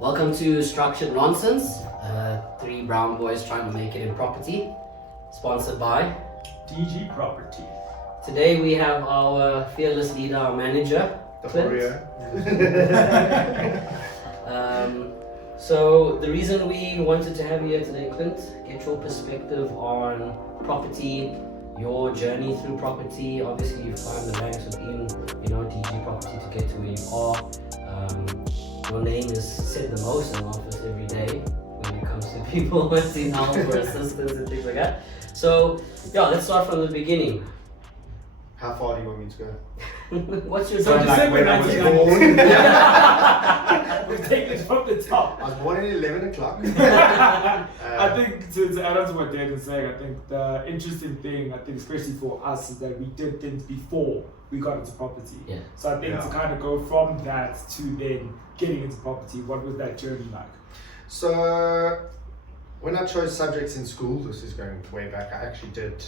Welcome to Structured Nonsense, three brown boys trying to make it in property, sponsored by DG Property. Today we have our fearless leader, our manager, Clint. So the reason we wanted to have you here today, Clint, get your perspective on property, your journey through property. Obviously you've climbed the ranks within, DG Property to get to where you are. Your name is said the most in office every day when it comes to people wanting help or assistance and things like that. So yeah, let's start from the beginning. How far do you want me to go? What's your So time? December when I was 1990. We'll take this from the top. I was born at 11 o'clock. I think to add on to what Dan was saying, I think the interesting thing, especially for us, is that we did things before we got into property. Yeah. So I think to kind of go from that to then getting into property, what was that journey like? So, when I chose subjects in school, this is going way back, I actually did.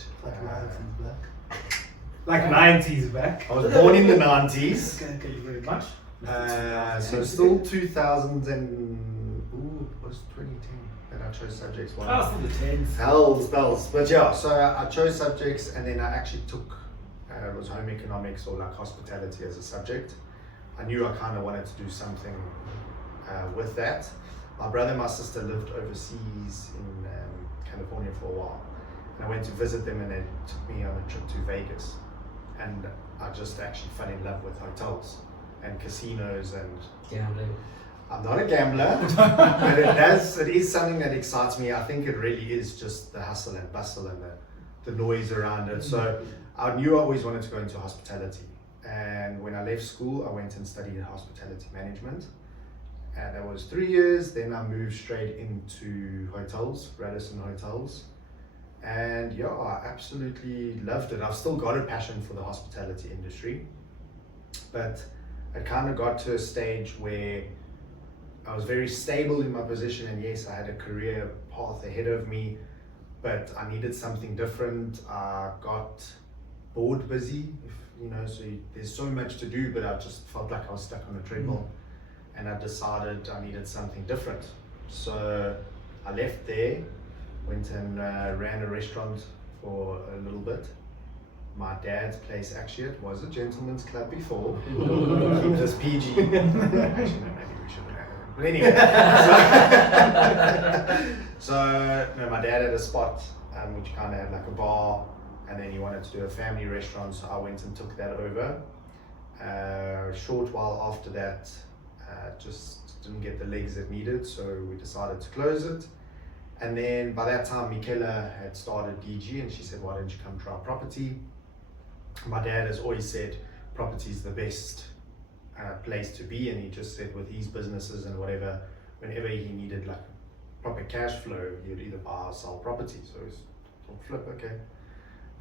Like 90s back. I was born in the 90s. Thank you very much. So still 2000 and it was 2010 that I chose subjects. Oh, still the 10s. Hell's bells. But yeah, so I chose subjects and then I actually took, it was home economics or like hospitality as a subject. I knew I kind of wanted to do something with that. My brother and my sister lived overseas in California for a while. And I went to visit them and they took me on a trip to Vegas. And I just actually fell in love with hotels and casinos and Gambling. I'm not a gambler, but it is something that excites me. I think it really is just the hustle and bustle and the noise around it. So I knew I always wanted to go into hospitality. And when I left school, I went and studied hospitality management. And that was 3 years. Then I moved straight into hotels, Radisson Hotels. And yeah, I absolutely loved it. I've still got a passion for the hospitality industry. But it kind of got to a stage where I was very stable in my position, and yes, I had a career path ahead of me, but I needed something different. I got bored busy, so there's so much to do, but I just felt like I was stuck on a treadmill, and I decided I needed something different. So I left there, went and ran a restaurant for a little bit. My dad's place, actually, it was a gentleman's club before. Keep this PG. Actually, no, maybe we shouldn't have it. But anyway. My dad had a spot which kind of had like a bar, and then he wanted to do a family restaurant, so I went and took that over. A short while after that, just didn't get the legs it needed, so we decided to close it. And then by that time, Michaela had started DG, and she said, why don't you come try property? My dad has always said property is the best place to be, and he just said with his businesses and whatever, whenever he needed like proper cash flow, he would either buy or sell property. So he thought, flip, okay,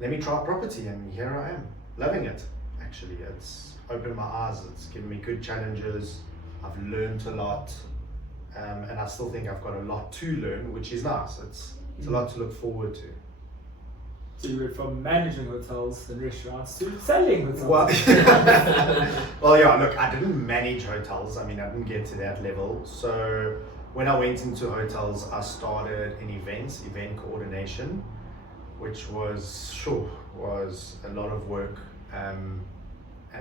let me try property, and here I am, loving it. Actually, it's opened my eyes, it's given me good challenges, I've learned a lot, and I still think I've got a lot to learn, which is nice. It's a lot to look forward to. So you went from managing hotels and restaurants to selling hotels. Well, yeah, look, I didn't manage hotels. I didn't get to that level. So when I went into hotels, I started in event coordination, which was a lot of work. And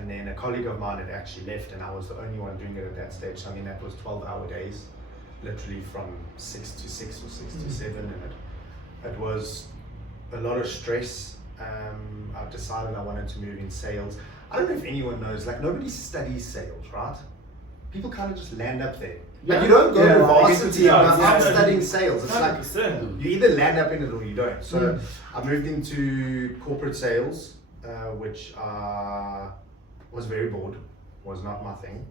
then a colleague of mine had actually left, and I was the only one doing it at that stage. That was 12-hour days, literally from 6 to 6 or 6 to 7, and it was a lot of stress. I've decided I wanted to move in sales. I don't know if anyone knows, like nobody studies sales, right? People kind of just land up there. Yeah. Like you don't go to varsity. I'm exactly. studying sales. It's 100%. like you either land up in it or you don't. So I moved into corporate sales, which was very bored, was not my thing.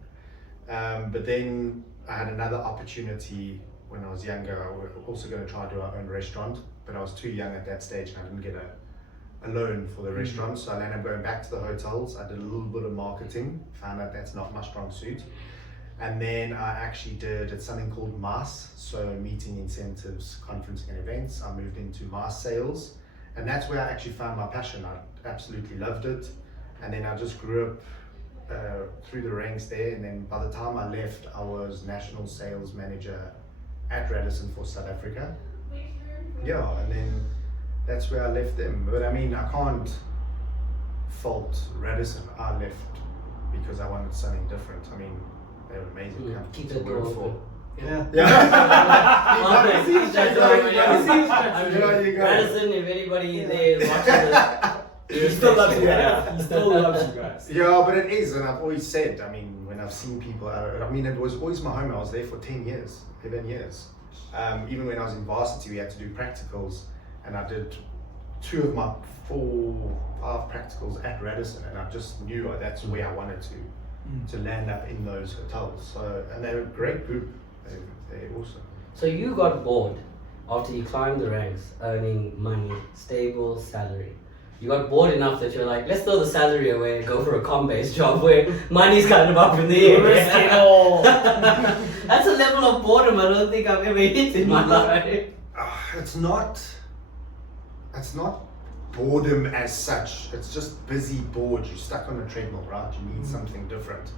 But then I had another opportunity when I was younger. I was also going to try to do our own restaurant, but I was too young at that stage and I didn't get a loan for the restaurant. So I ended up going back to the hotels. I did a little bit of marketing, found out that's not my strong suit. And then I actually did something called MAS, so meeting, incentives, conferencing and events. I moved into MAS sales, and that's where I actually found my passion. I absolutely loved it. And then I just grew up through the ranks there, and then by the time I left, I was national sales manager at Radisson for South Africa. Yeah, and then that's where I left them. But I mean, I can't fault Radisson. I left because I wanted something different. I mean, they're an amazing company Keep to the door work for. open. Yeah. Yeah. Madison, if anybody there is watching this, He still loves you guys. He still loves you guys. Yeah, but it is, and I've always said, I mean, when I've seen people, I mean, it was always my home. I was there for 10 years, 11 years. Even when I was in varsity, we had to do practicals, and I did 2 of my 4, 5 practicals at Radisson, and I just knew that's where I wanted to land up in those hotels. So, and they're a great group. They're awesome. So you got bored after you climbed the ranks, earning money, stable salary. You got bored enough that you're like, let's throw the salary away and go for a com-based job where money's kind of up in the air. Risk it all. That's a level of boredom I don't think I've ever hit in my life. It's not boredom as such. It's just busy bored. You're stuck on a treadmill, right? You need something different.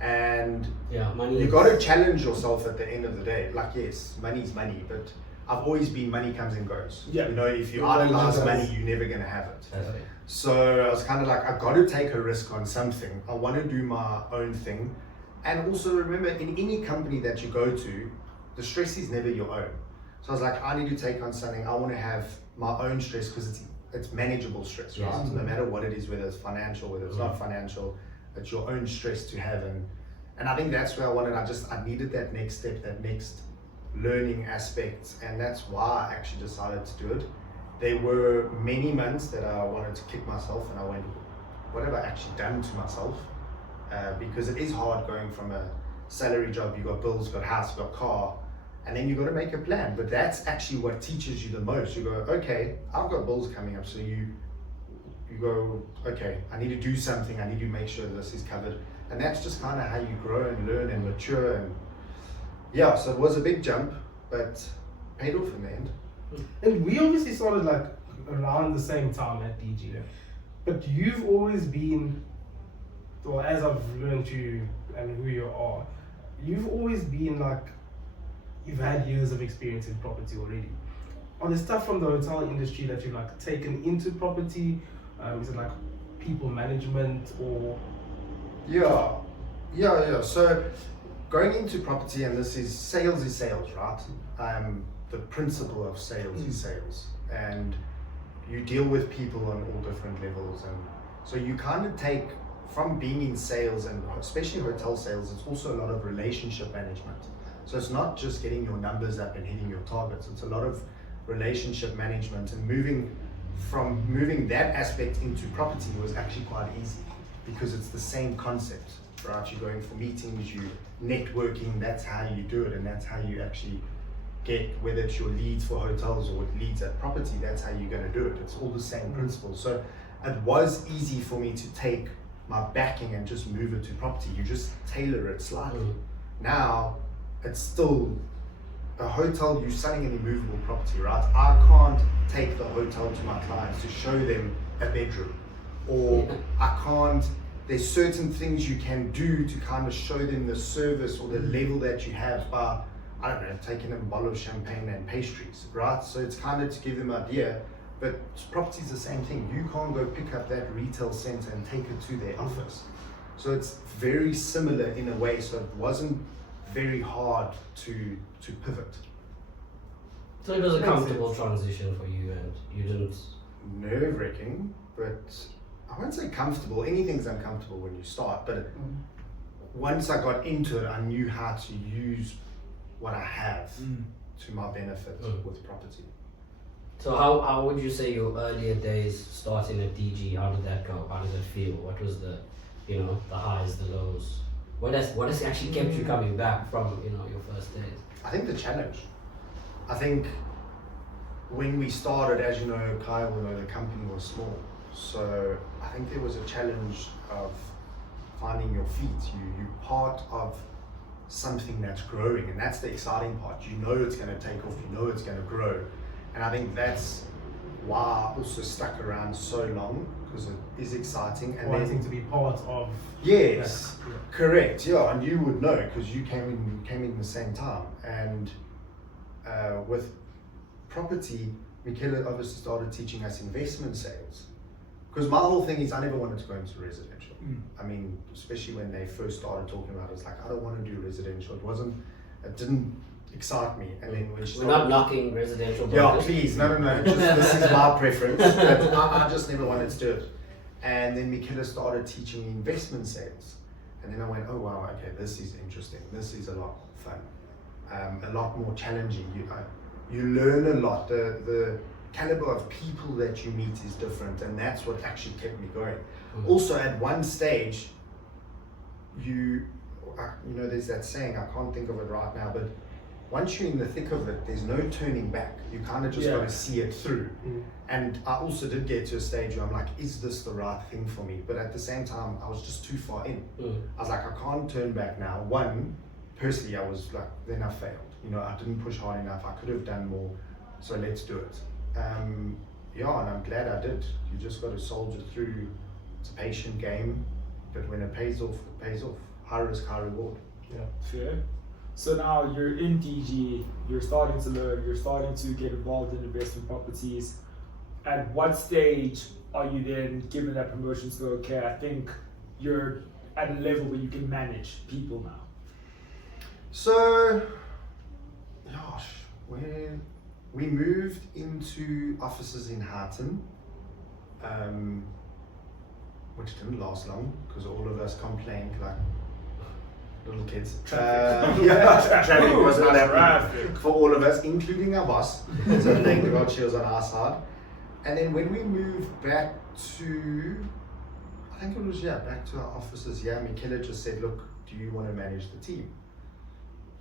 And Yeah, money. you got to challenge yourself at the end of the day. Like, yes, money's money, but I've always been money comes and goes. Yeah. You know, if you Yeah, idolize it money, does. you're never gonna have it. That's right. So I was kind of like, I got to take a risk on something. I want to do my own thing. And also remember, in any company that you go to, the stress is never your own. So I was like, I need to take on something. I want to have my own stress because it's manageable stress, right? Yes. No matter what it is, whether it's financial, whether it's not financial, it's your own stress to have. And I think that's where I wanted. I needed that next step, that next learning aspect, and that's why I actually decided to do it. There were many months that I wanted to kick myself, and I went, what have I actually done to myself? Because it is hard going from a salary job. You got bills, got house, got car, and then you got to make a plan. But that's actually what teaches you the most. You go, okay, I've got bills coming up, so you go, okay, I need to do something. I need to make sure this is covered, and that's just kind of how you grow and learn and mature. And yeah, so it was a big jump, but paid off in the end. And we obviously started like around the same time at DG. But you've always been, or as I've learned you and who you are, you've always been like, you've had years of experience in property already. Are there stuff from the hotel industry that you've like taken into property? Is it like people management or? Yeah. So going into property, and this is sales, right? The principle of sales is sales, and you deal with people on all different levels, and so you kind of take from being in sales, and especially hotel sales, it's also a lot of relationship management. So it's not just getting your numbers up and hitting your targets, it's a lot of relationship management, and moving that aspect into property was actually quite easy because it's the same concept, right? You're going for meetings, you networking, that's how you do it, and that's how you actually get, whether it's your leads for hotels or leads at property, that's how you're going to do it. It's all the same principle. So it was easy for me to take my backing and just move it to property. You just tailor it slightly. Now it's still a hotel, you're selling an immovable property, right? I can't take the hotel to my clients to show them a bedroom, or I can't, there's certain things you can do to kind of show them the service or the level that you have by, I don't know, taking them a bottle of champagne and pastries, right? So it's kind of to give them an idea, but property is the same thing. You can't go pick up that retail center and take it to their office. So it's very similar in a way, so it wasn't very hard to pivot. So it was a comfortable transition for you, and you didn't. Nerve-wracking, but I won't say comfortable. Anything's uncomfortable when you start, but once I got into it, I knew how to use what I have to my benefit with property. So how would you say your earlier days starting at DG, how did that go? How did it feel? What was the highs, the lows? What has actually kept you coming back from, your first days? I think the challenge. I think when we started, as you know, Kyle will know, the company was small. So I think there was a challenge of finding your feet. You're part of something that's growing, and that's the exciting part. You know it's going to take off, you know it's going to grow. And I think that's why I also stuck around so long, because it is exciting. And wanting then, to be part of. yes, that. Yeah. correct, yeah, and you would know because you came in the same time. And with property, Michaela obviously started teaching us investment sales. Because my whole thing is I never wanted to go into residential. I mean, especially when they first started talking about it, it's like, I don't want to do residential. It didn't excite me. And then when she We're not knocking residential yeah, brokers. please, no, just, this is my preference. But I just never wanted to do it. And then Michaela started teaching me investment sales. And then I went, oh wow, okay, this is interesting. This is a lot of fun. A lot more challenging. You learn a lot. The caliber of people that you meet is different, and that's what actually kept me going. Also, at one stage, you know, there's that saying, I can't think of it right now, but once you're in the thick of it, there's no turning back. You kind of just got to see it through. And I also did get to a stage where I'm like, is this the right thing for me? But at the same time, I was just too far in. I was like, I can't turn back now. One, personally, I was like, then I failed. You know, I didn't push hard enough. I could have done more. So let's do it. Yeah, and I'm glad I did. You just got to soldier through. It's a patient game, but when it pays off, it pays off. High risk, high reward. Yeah, fair. So now you're in DG, you're starting to learn, you're starting to get involved in investment properties. At what stage are you then given that promotion to go, okay, I think you're at a level where you can manage people now? So, gosh, when we moved into offices in Harton, which didn't last long because all of us complained like little kids. Traffic was not happening for all of us, including our boss. So thank God she was on our side. And then when we moved back to, I think it was back to our offices. Michaela just said, "Look, do you want to manage the team?"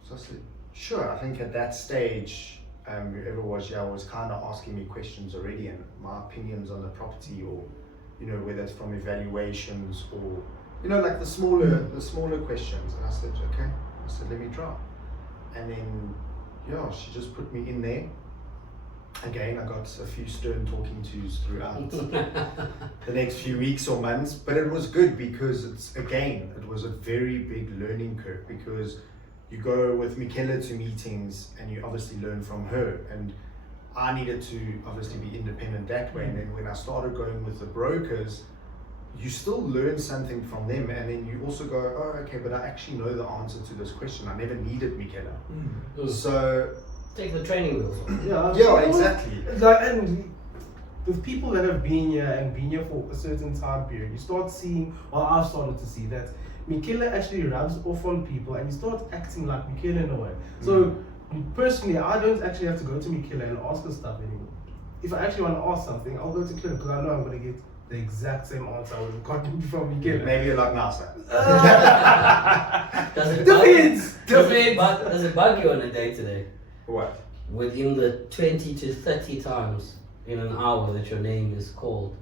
So I said, "Sure." I think at that stage, whoever was kind of asking me questions already and my opinions on the property, or you know, whether it's from evaluations or you know, like the smaller questions. And I said, okay. I said, let me try. And then, she just put me in there. Again, I got a few stern talking tos throughout the next few weeks or months. But it was good because it was a very big learning curve, because you go with Michaela to meetings and you obviously learn from her. And I needed to obviously be independent that way. And then when I started going with the brokers, you still learn something from them, and then you also go, oh, okay, but I actually know the answer to this question. I never needed Michaela. So take the training wheels off. Yeah, exactly. And with people that have been here and been here for a certain time period, you start seeing, or I've started to see that Michaela actually rubs off on people, and you start acting like Michaela in a way. So personally, I don't actually have to go to Michaela and ask her stuff anymore. If I actually want to ask something, I'll go to Clint because I know I'm going to get the exact same answer I would have gotten from Michaela. Maybe you're like nicer. Does it bug you on a day to day? What? Within the 20 to 30 times in an hour that your name is called?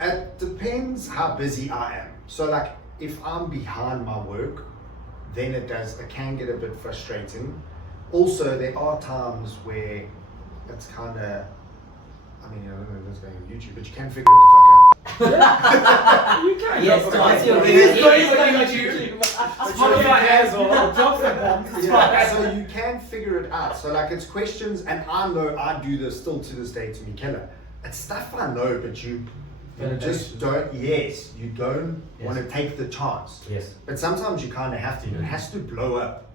It depends how busy I am. So like if I'm behind my work, then it can get a bit frustrating. Also, there are times where it's kind of, I mean, I don't know if that's going on YouTube, but you can figure it the fuck out. You can. Yes, to answer your So you can figure it out. So like it's questions, and I know I do this still to this day to Michaela. It's stuff I know, but you just don't. Yes, you don't want to take the chance. Yes. But sometimes you kind of have to. It has to blow up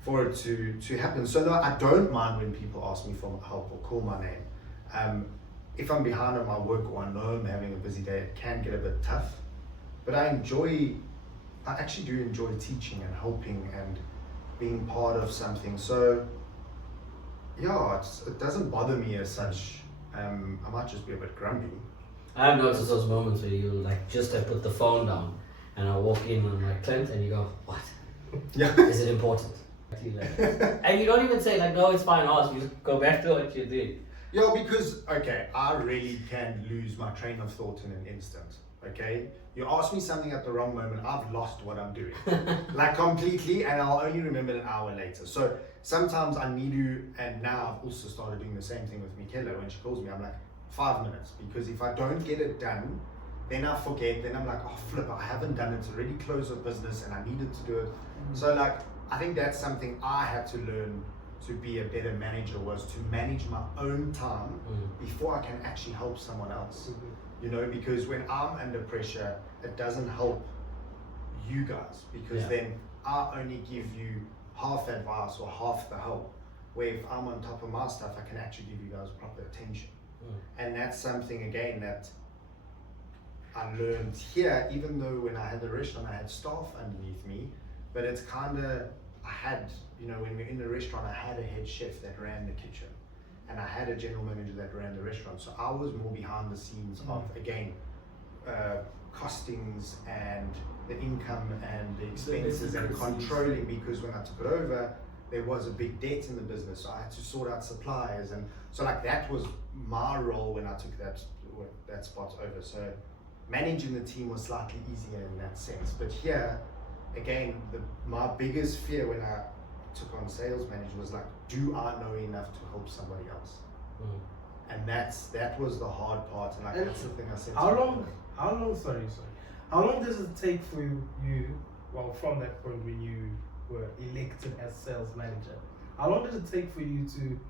for it to happen. So no, I don't mind when people ask me for help or call my name. If I'm behind on my work or I know I'm having a busy day, it can get a bit tough. But I actually do enjoy teaching and helping and being part of something. So yeah, it doesn't bother me as such. I might just be a bit grumpy. I've noticed those moments where you like just have put the phone down and I walk in and I'm like, Clint, and you go, what? Yeah. Is it important? And you don't even say like, no, it's fine, ask. You just go back to what you did. Yeah, because, okay, I really can lose my train of thought in an instant. Okay, you ask me something at the wrong moment, I've lost what I'm doing, like completely, and I'll only remember it an hour later. So sometimes I need to, and now I've also started doing the same thing with Michaela. When she calls me, I'm like 5 minutes, because if I don't get it done, then I forget. Then I'm like, oh flip, I haven't done it. It's already close of business, and I needed to do it. So like, I think that's something I had to learn to be a better manager, was to manage my own time before I can actually help someone else. You know, because when I'm under pressure, it doesn't help you guys, because then I only give you half advice or half the help. Where if I'm on top of my stuff, I can actually give you guys proper attention. And that's something again that I learned here, even though when I had the restaurant, I had staff underneath me, but it's kind of, I had, you know, when we're in the restaurant, I had a head chef that ran the kitchen, and I had a general manager that ran the restaurant. So I was more behind the scenes of, again, costings and the income and the expenses and controlling, because when I took it over, there was a big debt in the business. So I had to sort out suppliers. And so like that was my role when I took that spot over. So managing the team was slightly easier in that sense. But here, again, my biggest fear when I took on sales manager was like, do I know enough to help somebody else? And that was the hard part, and like that's the thing I said. How long does it take for you, well, from that point when you were elected as sales manager, how long did it take for you to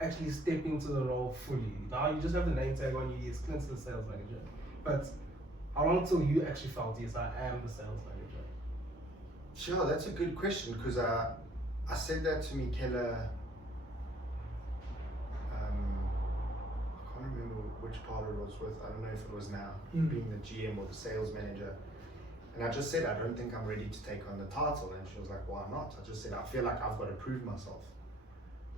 actually step into the role fully? Now you just have the name tag on you, yes, Clint's the sales manager, but how long until you actually felt, yes, I am the sales manager? Sure, that's a good question, because I said that to Michaela. I can't remember which part it was with. I don't know if it was now being the GM or the sales manager. And I just said, I don't think I'm ready to take on the title. And she was like, why not? I just said, I feel like I've got to prove myself.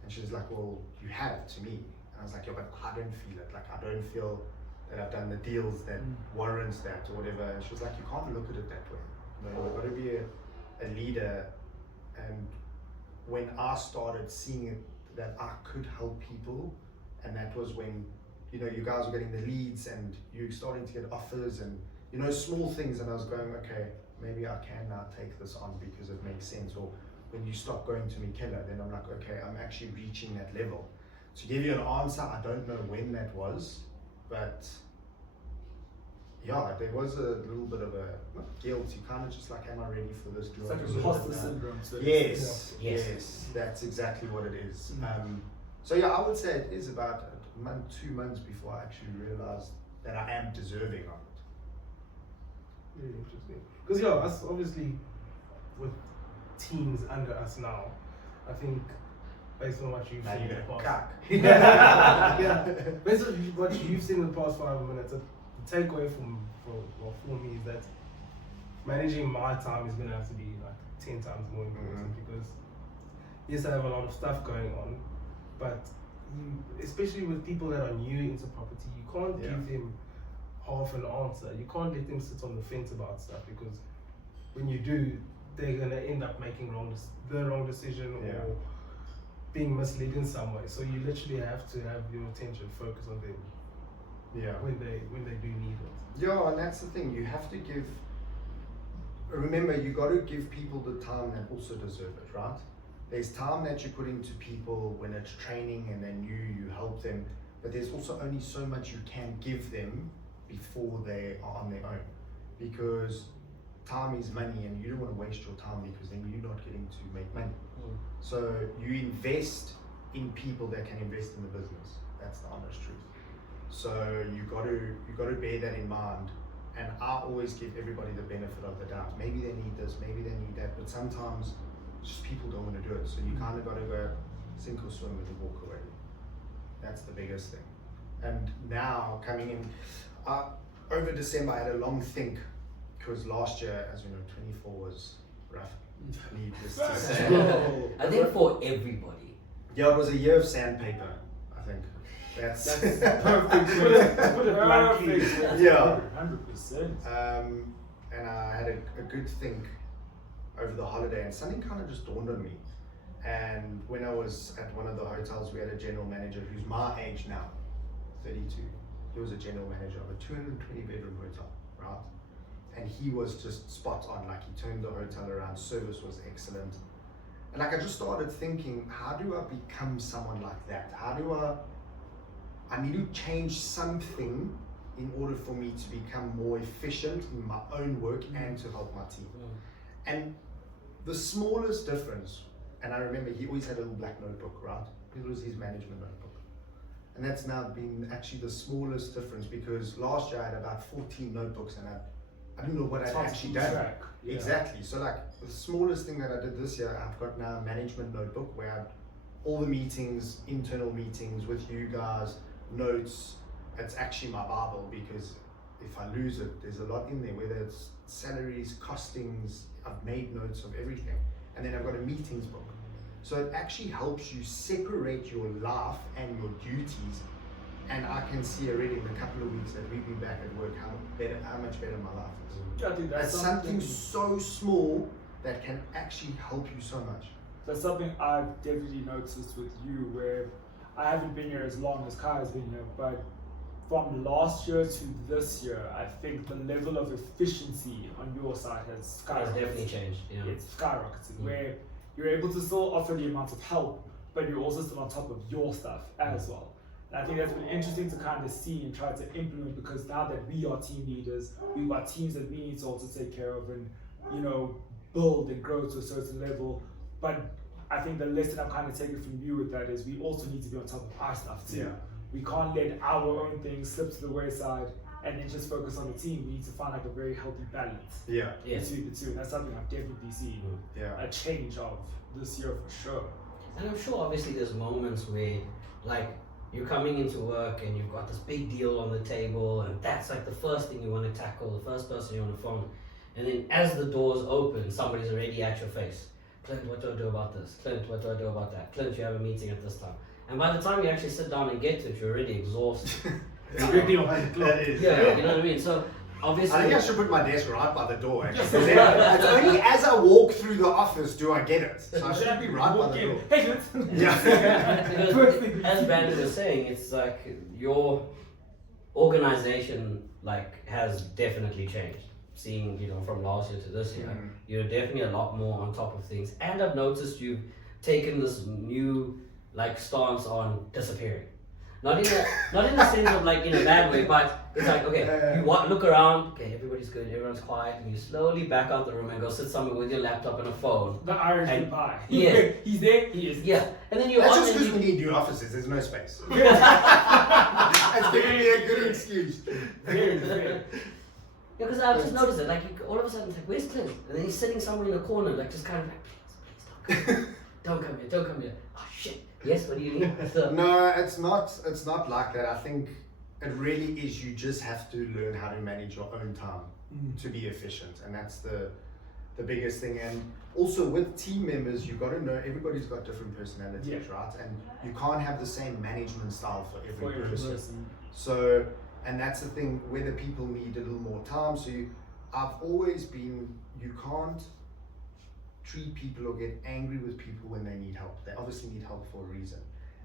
And she was like, well, you have to me. And I was like, yeah, but I don't feel it. Like, I don't feel that I've done the deals that warrants that or whatever. And she was like, you can't look at it that way. You know, you've got to be a leader. And when I started seeing it, that I could help people, and that was when, you know, you guys were getting the leads and you're starting to get offers and, you know, small things, and I was going, okay, maybe I can now take this on because it makes sense. Or when you stop going to Michaela, then I'm like, okay, I'm actually reaching that level. To give you an answer, I don't know when that was, but yeah, there was a little bit of a, not guilt, you kind of just like, am I ready for this? It's like imposter syndrome. So Yes, that's exactly what it is. So yeah, I would say it is about a month, 2 months before I actually realized that I am deserving of it. Really interesting. Because yeah, us obviously with teams under us now, I think based on what you've Now seen you're in the gonna past. cuck. Yeah. Based on what you've seen in the past 5 minutes, the takeaway for me is that managing my time is gonna have to be like 10 times more important, because yes, I have a lot of stuff going on, but especially with people that are new into property, you can't give them half an answer. You can't let them sit on the fence about stuff, because when you do, they're gonna end up making the wrong decision or being misled in some way. So you literally have to have your attention focused on them when they do need it. Yeah, and that's the thing. You have to give. Remember, you got to give people the time that also deserve it, right? There's time that you put into people when it's training and they're new, you help them, but there's also only so much you can give them before they are on their own, because time is money and you don't want to waste your time, because then you're not getting to make money. So you invest in people that can invest in the business. That's the honest truth. So you got to bear that in mind. And I always give everybody the benefit of the doubt. Maybe they need this, maybe they need that, but sometimes just people don't want to do it. So you kind of got to go sink or swim and walk away. That's the biggest thing. And now coming in, over December I had a long think, because last year, as you know, 24 was rough. Needless to say. I think for everybody. Yeah, it was a year of sandpaper, I think. That's perfect. Put it bluntly. Yeah. 100%. And I had a good think over the holiday, and something kind of just dawned on me. And when I was at one of the hotels, we had a general manager who's my age now, 32. He was a general manager of a 220 bedroom hotel, right? And he was just spot on. Like, he turned the hotel around, service was excellent. And like, I just started thinking, how do I become someone like that? How do I need to change something in order for me to become more efficient in my own work and to help my team. And the smallest difference, and I remember he always had a little black notebook, right? It was his management notebook. And that's now been actually the smallest difference, because last year I had about 14 notebooks and I didn't know what I'd actually done. Yeah. Exactly. So like the smallest thing that I did this year, I've got now a management notebook where I have all the meetings, internal meetings with you guys, notes. It's actually my Bible, because if I lose it, there's a lot in there, whether it's salaries, costings, I've made notes of everything. And then I've got a meetings book. So it actually helps you separate your life and your duties. And I can see already in a couple of weeks that we've been back at work how much better my life is. I think That's something so small that can actually help you so much. That's something I've definitely noticed with you, where I haven't been here as long as Kai has been here, but from last year to this year, I think the level of efficiency on your side has skyrocketed. It's definitely changed. Yeah. It's skyrocketed, where you're able to still offer the amount of help, but you're also still on top of your stuff as well. And I think that's been interesting to kind of see and try to implement, because now that we are team leaders, we've got teams that we need to also take care of and, you know, build and grow to a certain level. But I think the lesson I'm kind of taking from you with that is we also need to be on top of our stuff too. Yeah. We can't let our own things slip to the wayside and then just focus on the team. We need to find like a very healthy balance Yeah. between the two. And that's something I've definitely seen Yeah. a change of this year for sure. And I'm sure obviously there's moments where like you're coming into work and you've got this big deal on the table, and that's like the first thing you want to tackle, the first person you're on the phone. And then as the doors open, somebody's already at your face. Clint, what do I do about this? Clint, what do I do about that? Clint, you have a meeting at this time. And by the time you actually sit down and get to it, you're already exhausted. It's a big deal. Yeah, you know what I mean? So obviously, I think I should put my desk right by the door. Actually. It's only as I walk through the office do I get it. So I should be right by the door. Hey, Clint. Yeah. because as Brandon was saying, it's like your organization like has definitely changed. Seeing, you know, from last year to this year, you're definitely a lot more on top of things. And I've noticed you've taken this new like stance on disappearing. Not in the sense of like in a bad way, but it's like, okay, you look around, okay, everybody's good, everyone's quiet, and you slowly back out the room and go sit somewhere with your laptop and a phone. The Irish goodbye. Yeah. He's there, he is. Yeah, and then you're That's on just and because you, we need new offices. There's no space. That's definitely a good excuse. Very. yeah, because I've just noticed it, like all of a sudden it's like, where's Clint? And then he's sitting somewhere in the corner, like just kind of like, please don't come here, don't come here. Oh shit, yes, what do you need? So, No, it's not like that. I think it really is, you just have to learn how to manage your own time to be efficient, and that's the biggest thing. And also with team members, you've got to know everybody's got different personalities, right? And you can't have the same management style for every person. So, and that's the thing, whether people need a little more time. So I've always been, you can't treat people or get angry with people when they need help. They obviously need help for a reason.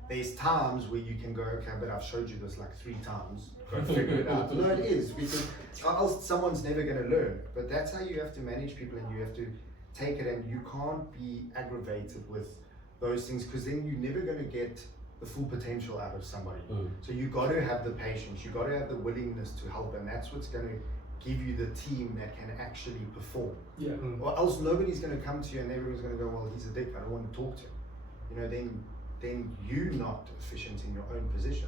There's times where you can go, okay, but I've showed you this like 3 times, go figure it out. No, it is, because else someone's never going to learn. But that's how you have to manage people, and you have to take it, and you can't be aggravated with those things, because then you're never going to get the full potential out of somebody. So you got to have the patience, you got to have the willingness to help, and that's what's going to give you the team that can actually perform. Yeah. Or else nobody's going to come to you and everyone's going to go, well, he's a dick, I don't want to talk to him. You know, then you're not efficient in your own position.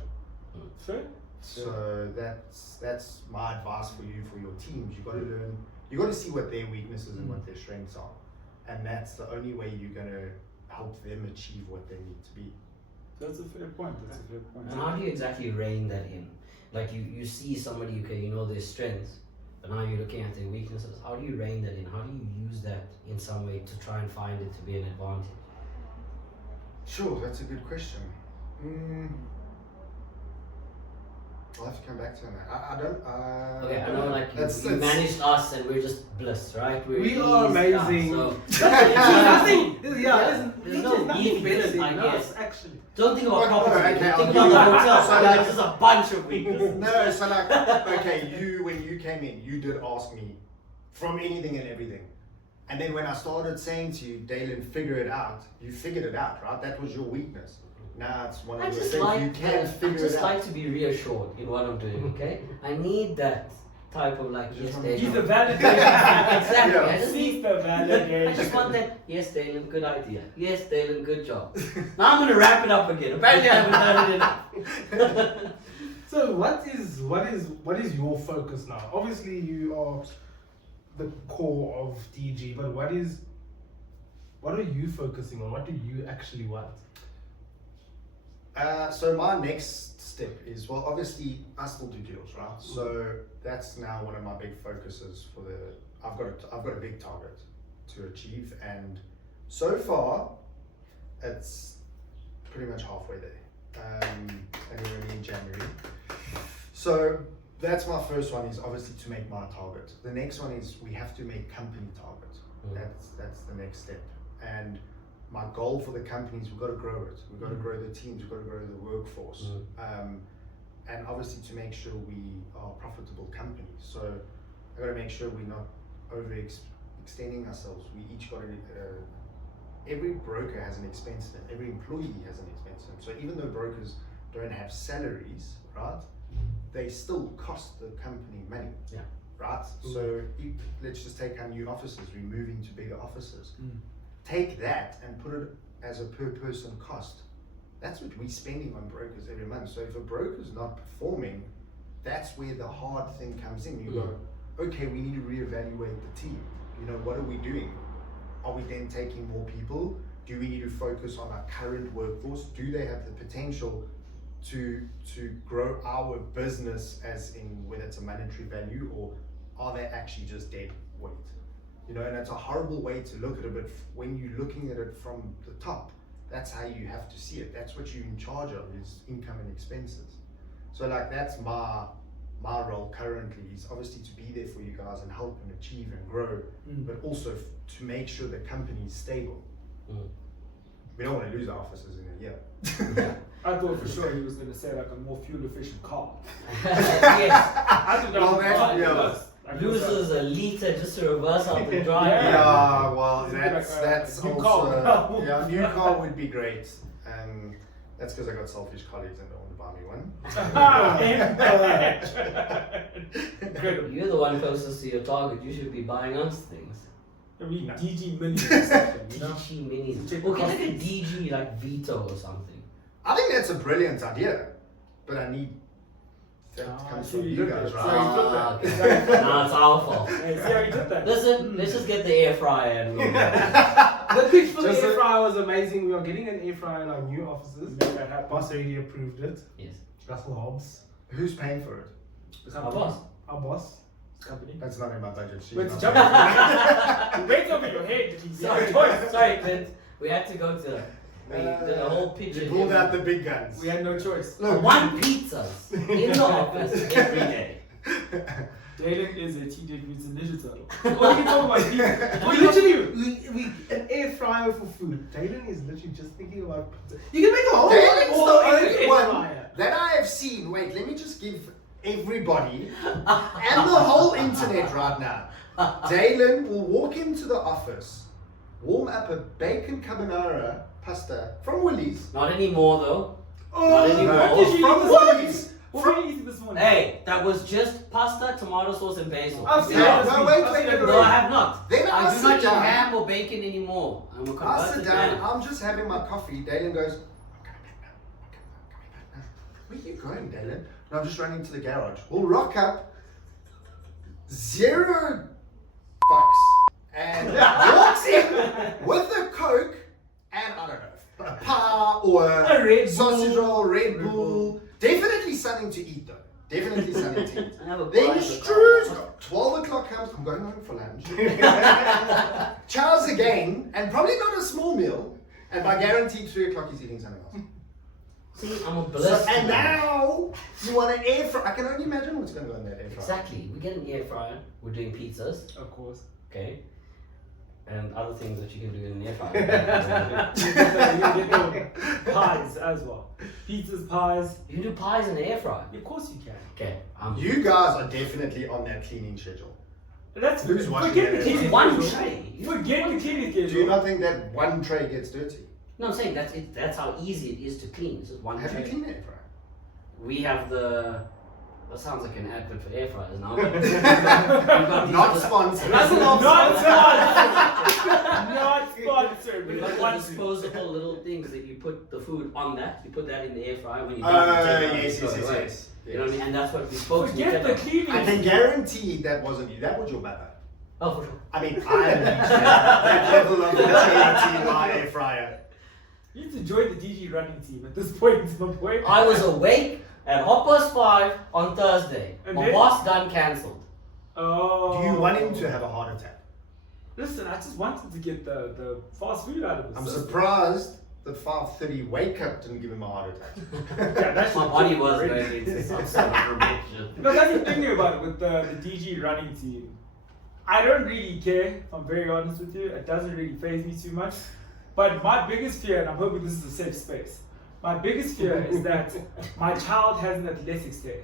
Fair. So that's my advice for you, for your teams. You got to learn, you got to see what their weaknesses and what their strengths are, and that's the only way you're going to help them achieve what they need to be. That's a fair point. and how do you exactly rein that in? Like you see somebody, okay, you know their strengths, but now you're looking at their weaknesses. How do you rein that in? How do you use that in some way to try and find it to be an advantage? Sure, that's a good question. I'll have to come back to that. I don't. Okay, I know, like It's- you managed us, and we're just bliss, right? We're We are eased up, amazing. so Nothing. There's no nothing weakness, better I than guess. us, actually. Don't think about Okay, no, property. okay, I'll think give about the you- hotel. so So like- there's just a bunch of weaknesses. No, so like, okay, when you came in, you did ask me from anything and everything. And then when I started saying to you, Dalen, figure it out, you figured it out, right? That was your weakness. Now it's one I of those just things like you can I figure just it out. like to be reassured in what I'm doing. Okay, I need that type of like yes, Dalen. He's a validator. Exactly. Yeah. I just He's need. the I just validator. want that. Yes, Dalen, good idea. Yes, Dalen, good job. Now I'm gonna wrap it up again. Apparently, I haven't done it enough. So what is your focus now? Obviously, you are the core of DG, but what are you focusing on? What do you actually want? So my next step is, well, obviously I still do deals, right? So that's now one of my big focuses for I've got a big target to achieve, and so far it's pretty much halfway there. And we're only in January. So that's my first one, is obviously to make my target. The next one is we have to make company target. That's the next step. And my goal for the company is we've got to grow it. We've got to grow the teams. We've got to grow the workforce. And obviously to make sure we are a profitable company. So I've got to make sure we're not overextending ourselves. We each got to, every broker has an expense in it. Every employee has an expense in it. So even though brokers don't have salaries, right, they still cost the company money. Yeah. Right? So let's just take our new offices. We're moving to bigger offices. Take that and put it as a per person cost. That's what we're spending on brokers every month. So if a broker's not performing, that's where the hard thing comes in. You go, okay, we need to reevaluate the team. You know, what are we doing? Are we then taking more people? Do we need to focus on our current workforce? Do they have the potential to grow our business, as in whether it's a monetary value, or are they actually just dead weight? You know, and it's a horrible way to look at it, but when you're looking at it from the top, that's how you have to see it. That's what you're in charge of, is income and expenses. So like, that's my role currently, is obviously to be there for you guys and help and achieve and grow, but also to make sure the company is stable. We don't want to lose our offices in a year. I thought for sure he was going to say like a more fuel efficient car. Yes. I did Well, not that's- know. yeah. Loses a liter just to reverse out the drive. Yeah, well, It's that's new also car. yeah, new car would be great. That's because I got selfish colleagues and don't want to buy me one. Incredible. You're the one closest to your target. You should be buying us things. I mean, DG Minis or something, you know? DG minis. Check Okay, the look at cost. DG like Vito or something. I think that's a brilliant idea, but I need that comes see from you you did guys, that. right? So you did that. Now it's our fault. Hey, see how you did that? Listen, let's just get the air fryer and we'll The pitch for the Just air a- fryer was amazing. We are getting an air fryer in our new offices. Make that happen. Boss already approved it. Yes. Russell Hobbs, Who's paying for it? The Our company. boss. our boss. Company. That's not in my budget. She's Wait, not jump. paying. Wait over your head. Sorry, Clint. We had to go to. We did a whole pitch. You in pulled here. out the big guns. We had no choice. Look, One pizzas in the office every day. Dalen is a TJ Mutant Ninja Turtle. What are you talking about? We literally, we an air fryer for food. Dalen is literally just thinking about pizza. You can make a whole Dalen's whole the air only one fryer. that I have seen. Wait, let me just give everybody and the whole internet right now. Dalen will walk into the office, warm up a bacon carbonara pasta from Woolies. Not anymore though. Oh, Not anymore. what did you From eat this Woolies. What were you eating this morning? Hey, that was just pasta, tomato sauce, and basil. I've seen Yeah, it. no, I've wait, seen wait, it. wait, No, I have not. Then I I'll do sit not eat down. ham or bacon anymore. I'm a I converted sit down, man. I'm just having my coffee. Dalen goes, where are you going, Dalen? And I'm just running to the garage. We'll rock up, zero fucks, and walks in with a Coke and, I don't know, a pie or A Red sausage Bull. roll, Red Bull. Definitely something to eat though. Definitely something to eat. I have a Then private Stru's car. got 12 o'clock comes, I'm going home for lunch. Chows again, and probably not a small meal, and by guarantee 3 o'clock he's eating something else. See, I'm a So, blessed. and now you want an air fryer. I can only imagine what's going to go in that air fryer. Exactly. We get an air fryer. We're doing pizzas. Of course. Okay. And other things that you can do in an air fryer. You get the pies as well. Pizzas, pies. You can do pies in the air fryer. Of course you can. Okay. You guys are definitely on that cleaning schedule. That's Who's watching forget that? the cleaning It's one schedule. tray. Forget the cleaning Do you schedule. not think that one tray gets dirty? No, I'm saying that's it. That's how easy it is to clean. It's just one Have you tray. cleaned the air fryer? We have the. That sounds like an advert for air fryers now. We've got Not these- sponsored. Not sponsored. Not sponsored. We've But got it's the one disposable little things that you put the food on that. You put that in the air fryer when you Oh, don't take it out, yes, throw it yes, away. yes. You know what I mean? And that's what we spoke to. Forget the cleaning. I can guarantee that wasn't you. That was your mother. Oh, for sure. I mean, I am that level of maturity in my air fryer. You need to join the DG running team at this point. Is my point. I was awake at 5:30 on Thursday. And My then- boss done cancelled. Oh. Do you want him to have a heart attack? Listen, I just wanted to get the fast food out of his I'm system. surprised that 5:30 wake up didn't give him a heart attack. Yeah, that's My body was going into some sort of remission. No, that's the thing about it with the DG running team. I don't really care, if I'm very honest with you. It doesn't really faze me too much. But my biggest fear, and I'm hoping this is a safe space, my biggest fear is that my child has an athletics day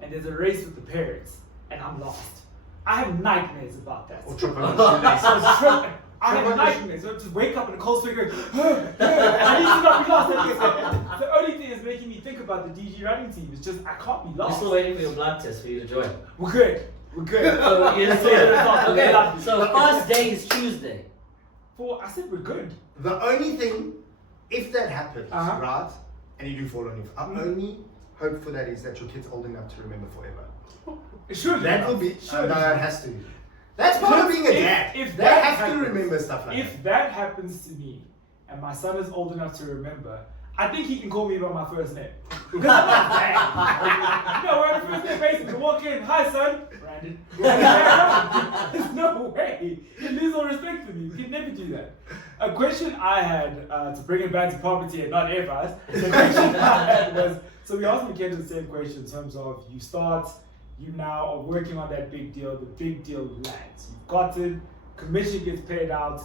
and there's a race with the parents and I'm lost. I have nightmares about that. Or trip on the shoelace. I have nightmares. So I just wake up in a cold sweat going, I need to not be lost. The only thing that's making me think about the DG running team is just I can't be We're lost. still waiting for your blood test for you to join. We're good. We're good. So you're Yeah. okay. So first day is Tuesday. I said we're good. The only thing, if that happens, Uh-huh. right, and you do fall on your our only hope for that is that your kid's old enough to remember forever. It should That will be, Should. no, it has to. That's part of being a dad. If they that have to happens- remember stuff like If that happens to me, and my son is old enough to remember, I think he can call me by my first name. Because I'm not bad. You know, we're on the first name basis. You walk in, hi son, Brandon. There's no way. You lose all respect for me. You can never do that. A question I had, to bring it back to property and not air fires, the question I had was, so we asked McKenna the same question in terms of you now are working on that big deal, the big deal lands. You've got it, commission gets paid out.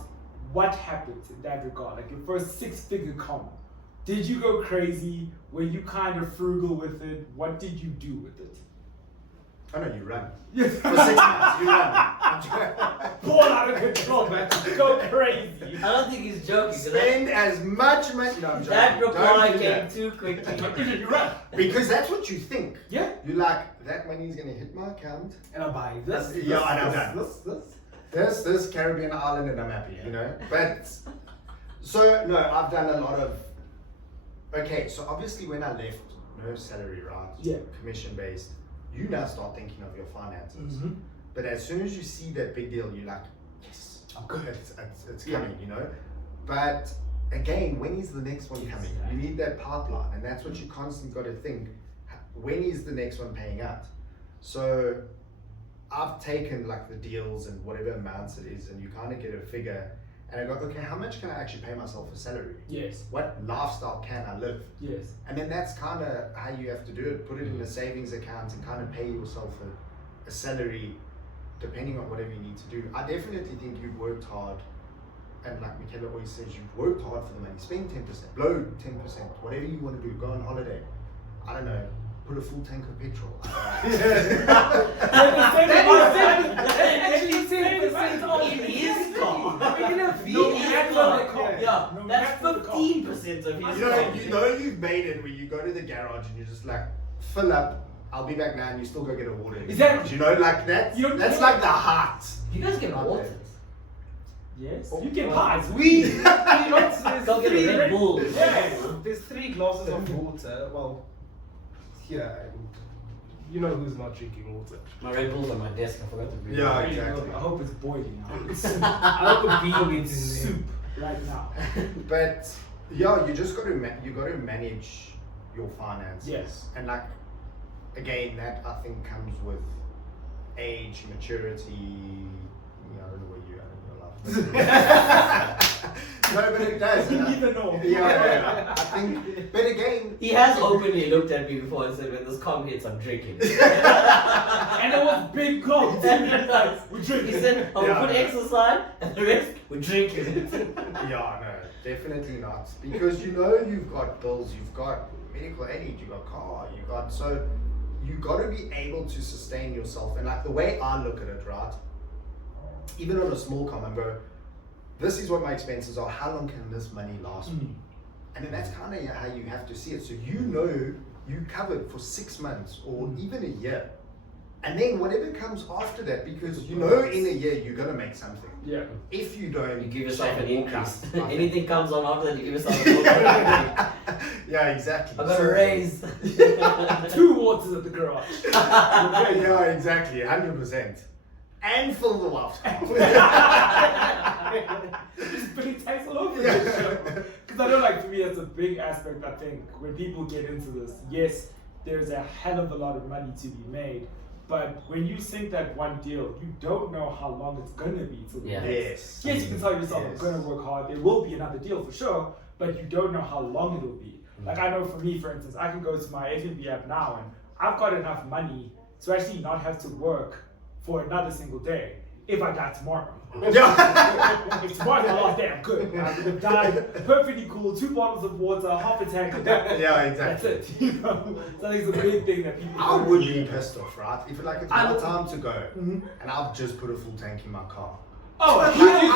What happens in that regard? Like your first 6-figure come. Did you go crazy? Were you kind of frugal with it? What did you do with it? Oh no, you run. Yes. For 6 months, you run. Ball out of control, man. Go crazy. I don't think he's joking. 'cause Spend as much money. No, I'm joking. that reply Don't do came that. too quickly. You run. Because that's what you think. Yeah. You're like, that money's gonna hit my account. And I'm buying this. Yeah, I know that. This. This Caribbean island and I'm happy, you know? But, so, no, I've done a lot of, okay, so obviously when I left, no salary, right? Yeah. Commission based, you now start thinking of your finances. Mhm. But as soon as you see that big deal, you're like, yes, I'm good, it's Yeah. coming, you know? But again, when is the next one coming? You need that pipeline, and that's what you constantly got to think. When is the next one paying out? So I've taken like the deals and whatever amounts it is, and you kind of get a figure, and I go, okay, how much can I actually pay myself for salary? Yes. What lifestyle can I live? Yes. And then that's kind of how you have to do it. Put it in a savings account and kind of pay yourself a salary depending on whatever you need to do. I definitely think you've worked hard, and like Michaela always says, you've worked hard for the money. Spend 10%, blow 10%, whatever you want to do. Go on holiday. I don't know. Put a full tank of petrol. Yeah, No, that's that's the car. 15% of his You know you've made it where you go to the garage and you're just like, fill up, I'll be back now, and you still go get a water. Is that- you know, like that's You don't- like the heart. You guys get Out there. waters. Yes. Oh, You get well, pies. Go get a Red Bull. Yeah. There's 3 glasses of water. Well, here, and you know who's not drinking water. My Red Bull's on my desk. I forgot to bring Yeah, it. exactly. I hope it's boiling. I hope it's I hope a bean gets in there. soup right now. But yeah, you just got to manage your finances. Yes. And like again, that I think comes with age, maturity. I don't know where you are in your life. No, but it does. and I- Neither nor. Yeah, I think. But again, He has openly looked at me before and said, when this calm hits, I'm drinking. And it was big goals. We're He drinking. said, I will Yeah. put X aside and the rest, we're drinking. yeah, no, definitely not. Because you know you've got bills, you've got medical aid, you've got car, you've got so you got to be able to sustain yourself. And like the way I look at it, right? Even on a small com, I go, this is what my expenses are. How long can this money last me? And then that's kind of how you have to see it. So you know you covered for 6 months or even a year. And then whatever comes after that, because you know in a year you're going to make something. Yeah. If you don't, You give yourself an shame, increase. I think. Anything comes on after that, you give yourself a increase. Yeah, exactly. I got a raise. 2 waters at the garage. Yeah, exactly, 100%. And fill the waft. Just putting tax all over it. Because I know, like, for me, that's a big aspect, I think, when people get into this. Yes, there's a hell of a lot of money to be made. But when you sink that one deal, you don't know how long it's going to be till the Yeah. next. Yes. Yes, you can tell yourself, I'm Yes. going to work hard. There will be another deal for sure, but you don't know how long it'll be. Like, I know for me, for instance, I can go to my F&B app now and I've got enough money to actually not have to work for another single day if I die tomorrow. If tomorrow's my last day, I'm good. I would have died perfectly cool, 2 bottles of water, half a tank of that. Yeah, That's exactly. it. You know? So I think it's a big thing that people I don't would really be realize. pissed off, right? If like it's I my would- time to go, Mhm. and I'll just put a full tank in my car. Oh, I excuse me, will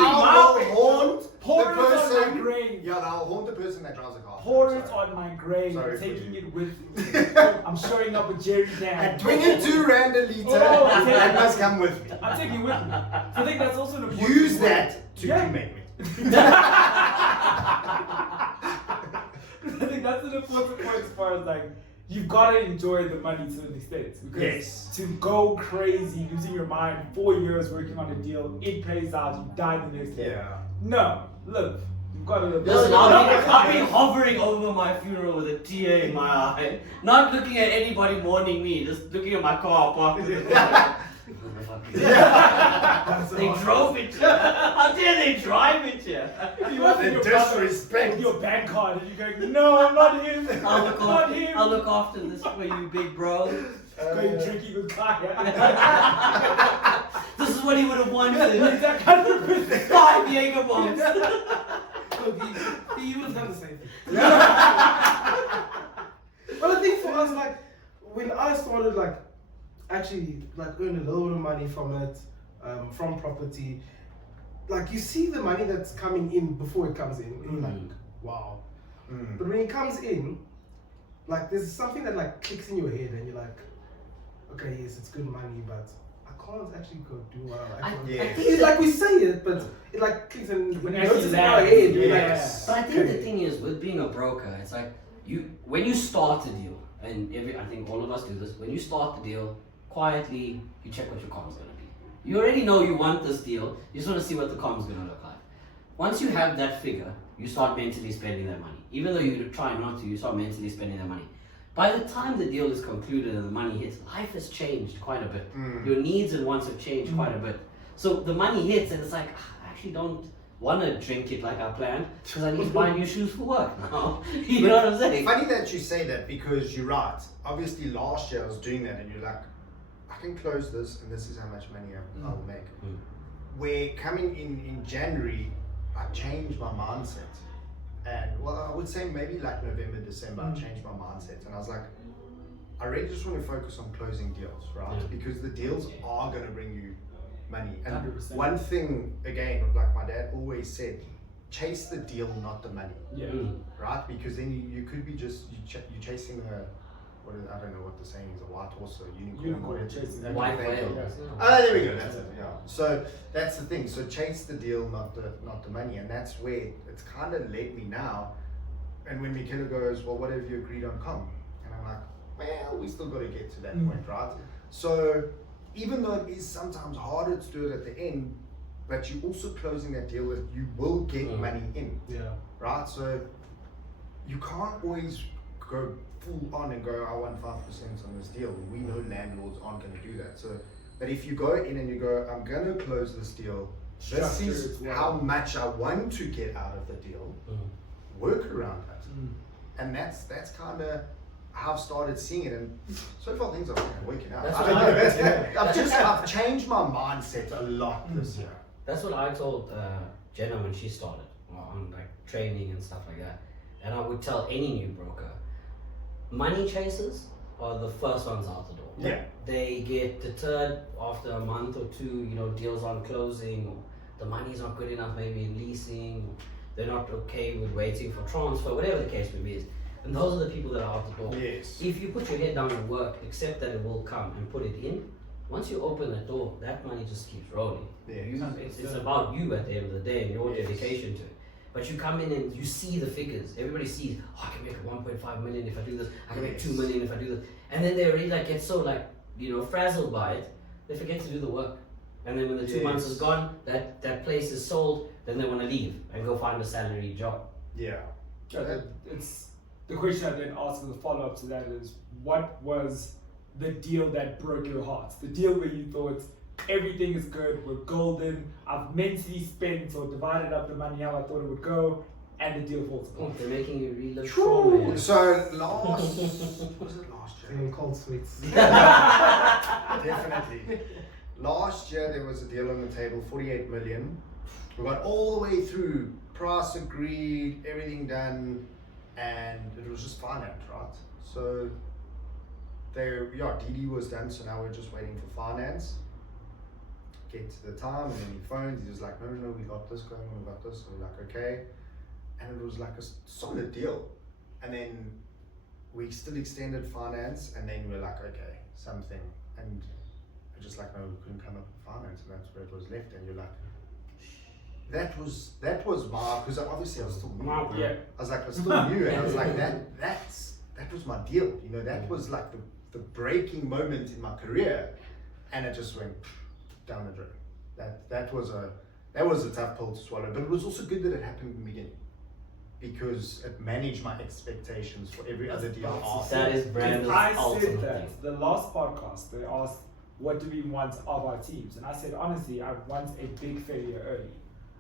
haunt pour the it on my person. grave. Yeah, I'll haunt the person that drives the car. Pour I'm it sorry. on my grave. Sorry I'm for taking you. it with me. I'm showing up a jerry can. At 22 rand a litre, Oh, okay. that must come with me. I'm taking it with me. So I think that's also an important Use point. that to Yeah. cremate me. I think that's an important point as far as like you've got to enjoy the money to an extent because Yes. to go crazy losing your mind 4 years working on a deal, it pays out, you die the next day. Yeah. No, live. You've got to live. Listen, I'll be hovering over my funeral with a tear in my eye, not looking at anybody mourning me, just looking at my car parked. They drove it here. How dare they drive it here? You want The your brother disrespect. with your bank card and you're going, no, not him. I'll look, Not after, him. I'll look after this for you, big bro. Going drinking with Kaya. This is what he would have wanted. That 100%. 5 Jaeger bombs. Look, he would have done the same thing. But I think for us, like, when I started, like, actually, like, earn a little bit of money from it, from property, like, you see the money that's coming in before it comes in, and you're like, wow. Mm. But when it comes in, like, there's something that, like, clicks in your head, and you're like, okay, yes, it's good money, but I can't actually go do what I like. Yeah. It's like we say it, but it like clicks and When you it notice actually in our lands, head. You're yes. But I think Okay. the thing is, with being a broker, it's like when you start a deal, and I think all of us do this. When you start the deal, quietly you check what your com's gonna be. You already know you want this deal. You just want to see what the com's gonna look like. Once you have that figure, you start mentally spending that money. Even though you try not to, you start mentally spending that money. By the time the deal is concluded and the money hits, life has changed quite a bit. Mm. Your needs and wants have changed quite a bit. So the money hits and it's like, I actually don't want to drink it like I planned because I need to buy new shoes for work now. You know what I'm saying? Funny that you say that because you're right. Obviously, last year I was doing that, and you're like, I can close this, and this is how much money I'll make. Mm. Where coming in January, I changed my mindset. And well, I would say maybe like November, December, I changed my mindset, and I was like, I really just want to focus on closing deals, right? Yeah. Because the deals are going to bring you money. And 100%. one thing, again, like my dad always said, chase the deal, not the money, Yeah. Mm. right? Because then you could be just, you're chasing I don't know what the saying is, a white horse or a unicorn. Unicorn whatever. chasing Okay, White thank you. whale. Oh, there we go. That's it. Yeah. So that's the thing. So chase the deal, not the money, and that's where it's kind of led me now. And when Michaela goes, well, what have you agreed on, com? And I'm like, well, we still got to get to that point, right? So even though it is sometimes harder to do it at the end, but you're also closing that deal that you will get money in, Yeah. right? So you can't always go full on and go, I want 5% on this deal. We know landlords aren't going to do that. So, but if you go in and you go, I'm going to close this deal This structure is as well. how much I want to get out of the deal. Work around that, and that's kind of how I've started seeing it. And so far things are working out. That's I what don't know, I've changed my mindset a lot this year. That's what I told Jenna when she started on like training and stuff like that. And I would tell any new broker, money chasers are the first ones out the door. Yeah. They get deterred after a month or two, deals aren't closing, or the money's not good enough maybe in leasing, or they're not okay with waiting for transfer, whatever the case may be. And those are the people that are out the door. Yes. If you put your head down and work, accept that it will come and put it in, once you open the door, that money just keeps rolling. Yes. It's about you at the end of the day and your Yes. dedication to it. But you come in and you see the figures. Everybody sees, I can make 1.5 million if I do this. I can make 2 million if I do this. And then they already get so frazzled by it, they forget to do the work. And then when the 2 months is gone, that place is sold, then they want to leave and go find a salary job. Yeah. It's the question I then ask as a follow up to that is, what was the deal that broke your heart? The deal where you thought everything is good, we're golden, I've mentally spent or divided up the money how I thought it would go, and the deal falls apart. They're making you relive trauma. True. So was it last year? Feeling cold sweats. Definitely. Last year there was a deal on the table, 48 million. We got all the way through, price agreed, everything done, and it was just financed, right? So DD was done, so now we're just waiting for finance. Get to the time, and then he phones, he's just like, no, we got this going, we got this. So we're like, okay. And it was like a solid deal. And then we still extended finance, and then we're like, okay, something. And we're just like, no, we couldn't come up with finance, and that's where it was left. And you're like, that was my, because obviously I was still new. Yeah. I was like, I was still new, and I was like, that was my deal. That was like the breaking moment in my career, and it just went down the drain. That was a tough pill to swallow, but it was also good that it happened in the beginning, because it managed my expectations for every other deal after. That is Brandon's I ultimate said that thing. the last podcast, they asked, what do we want of our teams? And I said, honestly, I want a big failure early.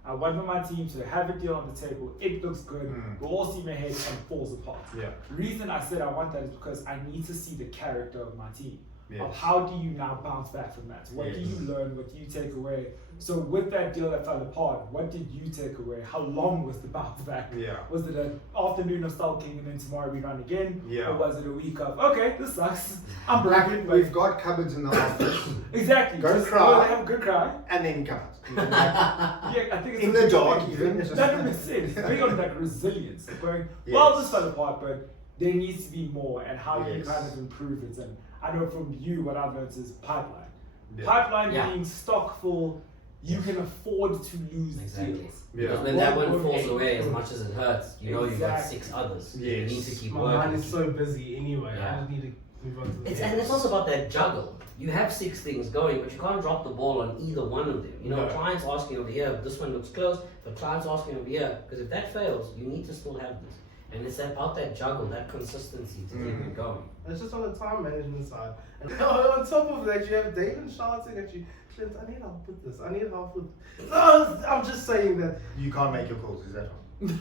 I want for my team to have a deal on the table, it looks good, we all see my head and falls apart. Yeah. The reason I said I want that is because I need to see the character of my team. Yes. Of how do you now bounce back from that? What do you learn? What do you take away? So with that deal that fell apart, what did you take away? How long was the bounce back? Yeah. Was it an afternoon of sulking and then tomorrow we run again? Yeah. Or was it a week of, okay, this sucks, I'm Like, broken. we've got cupboards in the office, Exactly. Go just cry. Have a good cry. and then come out. Yeah, I think it's In a the good dark, thing. even. That makes sense. Big on that resilience. Going, Yes. well, this fell apart, but there needs to be more, and how you Yes. kind of improve it. And I know from you, what I've learned is pipeline. Yeah. Pipeline Yeah. being stock full, you can afford to lose Exactly. deals. Because Yeah. when that one One falls eight. away, as much as it hurts, you've got Exactly. 6 others. Yes. You need to keep My working. mind is so busy anyway. Yeah. I just need to move on to the And next. it's also about that juggle. You have 6 things going, but you can't drop the ball on either one of them. No. Clients asking over here, this one looks close, but clients asking over here, because if that fails, you need to still have this. And it's about that juggle, that consistency to keep it going. It's just on the time management side. And on top of that, you have David shouting at you, Clint, I need help with this. I need help with. No, I'm just saying that. You can't make your calls, is that one?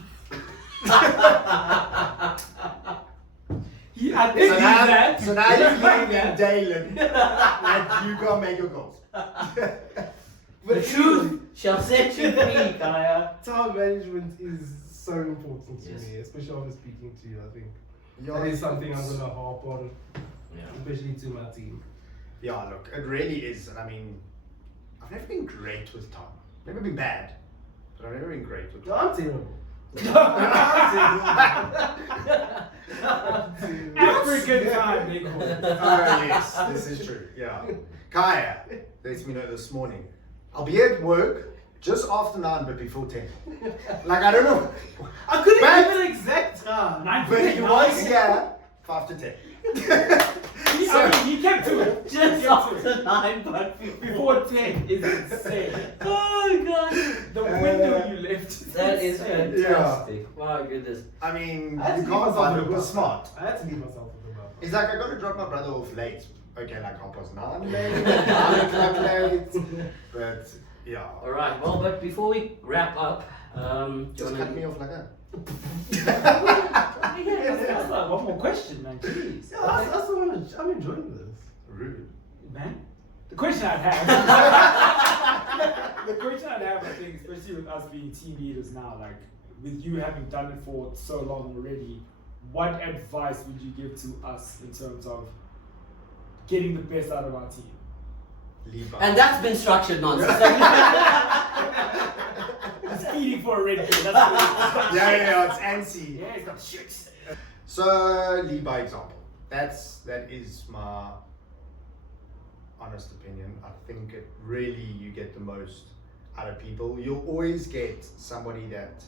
I think So he's now, that. so now you're leaving Dalen that you can't make your calls. The truth shall set you free, Kaya. Time management is so important to Yes. me, especially after speaking to you. I think Yeah, that is something I'm gonna harp on, Yeah. especially to my team. Yeah, look, it really is. And I mean, I've never been great with time. Never been bad, but I've never been great with time. I'm terrible. African time, they call it. Oh yes, this is true. Yeah. Kaya lets me know this morning. I'll be at work just after 9, but before 10. Like, I don't know. I couldn't But- give an exact time. But he was here 5 to 10. He kept to it. Just after 9, but Before 10 is insane. Oh god. The window you left. That is insane. fantastic. My goodness. I mean, I had you to leave can't myself find with it a was buffer. smart. I had to leave myself with a buffer. He's like, I got to drop my brother off late. Okay, like 9:30 maybe, 9 o'clock late. But Yeah. All right. Well, but before we wrap up, do you Just wanna- cut me off like that. That's like one more question, man. Jeez. Yeah, I'm enjoying this. Rude. Man, the question I'd have, the question I'd have, I think, especially with us being team leaders now, like with you having done it for so long already, what advice would you give to us in terms of getting the best out of our team? Lead by. And that's been structured nonsense. He's feeding for a red pill. That's what it is. Yeah, it's antsy. Yeah, he's got shit. So lead by example. That is my honest opinion. I think it really you get the most out of people. You'll always get somebody that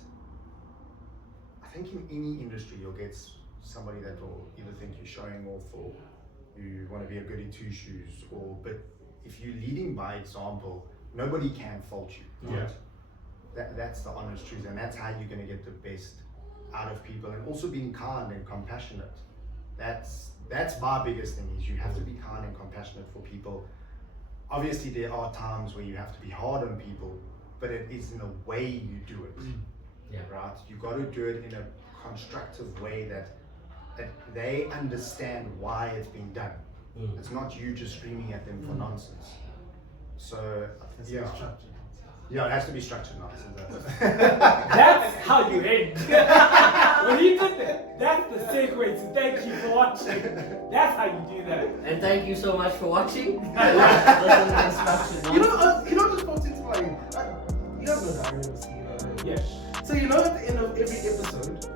I think in any industry you'll get somebody that will either think you're showing off or you want to be a goody two shoes but if you're leading by example, nobody can fault you. Right? That's the honest truth, and that's how you're going to get the best out of people, and also being kind and compassionate. That's my biggest thing is you have to be kind and compassionate for people. Obviously there are times where you have to be hard on people, but it is in a way you do it. Yeah. Right? You got to do it in a constructive way that they understand why it's being done. It's not you just screaming at them for nonsense. So yeah, it has to be structured nonsense. That's how you end. When you did that, that's the segue to thank you for watching. That's how you do that. And thank you so much for watching. This is instruction Just popped into my. You guys know Darius, Yeah. So at the end of every episode,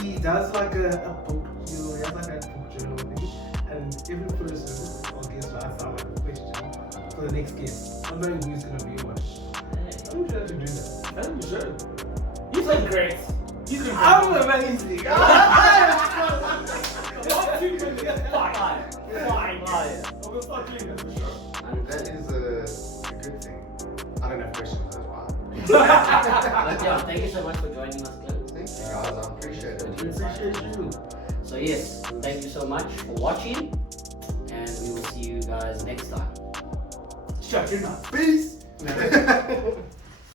he does like a book. He has like a book journal thing, and every person or guest will ask like a question for the next guest. I'm knowing who's gonna be what. I'm sure to do that. I think you should. You've been great. You've been great. I'm amazing. One, 2 minutes. Fine. We'll start doing that for sure. That is a good thing. I don't have questions, that's why. But yeah, thank you so much for joining us, Clint. Thank you guys, I appreciate it. Appreciate you. So yes, thank you so much for watching, and we will see you guys next time. Shut your mouth. Peace!